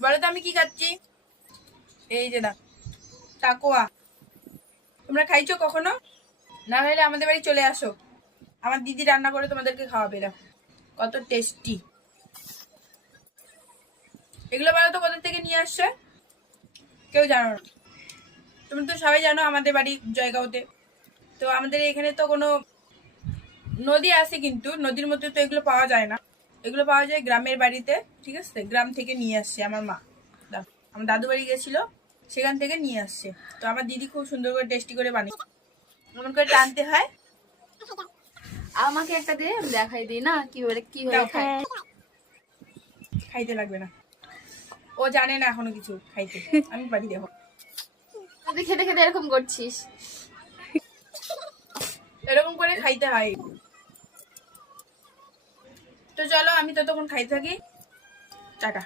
বলো তো আমি কি খাচ্ছি? এই যে না, টাকোয়া। তোমরা খাইছো কখনো? না হলে আমাদের বাড়ি চলে আসো, আমার দিদি রান্না করে তোমাদেরকে খাওয়াবে। দেখো কত টেস্টি। এগুলো বলো তো কোথা থেকে নিয়ে আসছে? কেউ জানো না? তুমি তো সবাই জানো আমাদের বাড়ি জয়গাঁওতে। তো আমাদের এখানে তো কোনো নদী আছে, কিন্তু নদীর মধ্যে তো এগুলো পাওয়া যায় না। এগুলো পাওয়া যায় গ্রামের বাড়িতে। ঠিক আছে, গ্রাম থেকে নিয়ে আসছে আমার মা। আমার দাদু বাড়ি গেছিল, সেখান থেকে নিয়ে আসছে। তো আমার দিদি খুব সুন্দর করে টেস্টি করে বানিয়ে, এমন করে টানতে হয়। আমাকে একটা দিয়ে দেখাই দিই না কিভাবে কিভাবে খাই। খাইতে লাগবে না, ও জানে না এখনো কিছু খাইতে, আমি পারি। দেখো তুই খেতে খেতে এরকম করছিস। এরকম করে খাইতে হয়। তো চলো আমি ততক্ষণ খাইতে থাকি। টাটা।